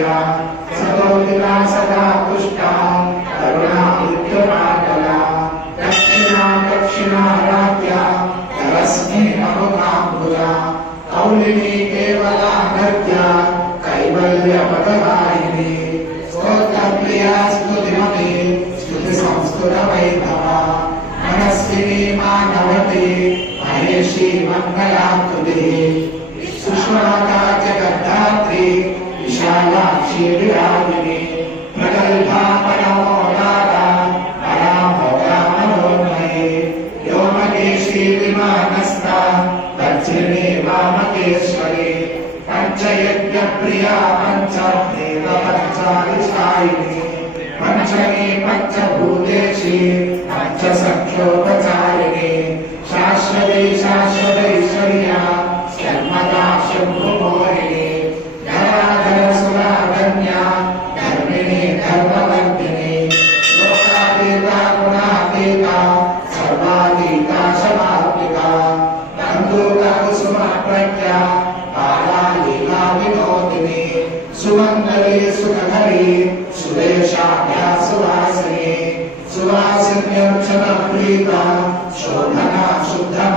प्रिया सतोदिना सदा पुष्टा करुणा विद्युपाटला दक्षिणा दक्षिणा राज्ञा तरस्मी अमुकाम्बुजा कौलिनी केवला नृत्या कैवल्यपददायिनी स्तोत्रप्रिया स्तुतिमती स्तुतिसंस्तुतवैभवा मनस्विनी मानवती महेशी मङ्गलाकृतिः सुष्माता जगद्धात्री विशालाक्षी विरागिनी प्रगल्भा मनोदारा परामोदा मनोन्मयी व्योमकेशी विमानस्था वज्रिणी वामकेश्वरी पंचयज्ञप्रिया पंचदेव पंचाधिष्ठायिनी पंचमी पंचभूतेशी पंचसख्योपचारिणी शाश्वती शाश्वतैश्वर्या शर्मदा शम्भुमोहिनी धराधरसुराधन्या धर्मिणी धर्मवर्धिनी लोकातीता गुणातीता सर्वातीता शमात्मिका बन्धुककुसुमप्रज्ञा बालालीला विनोदिनी सुमङ्गली सुखकरी सुदेशाढ्या सुवासिनी सुवासिन्यर्चनप्रीता शोभना शुद्धमा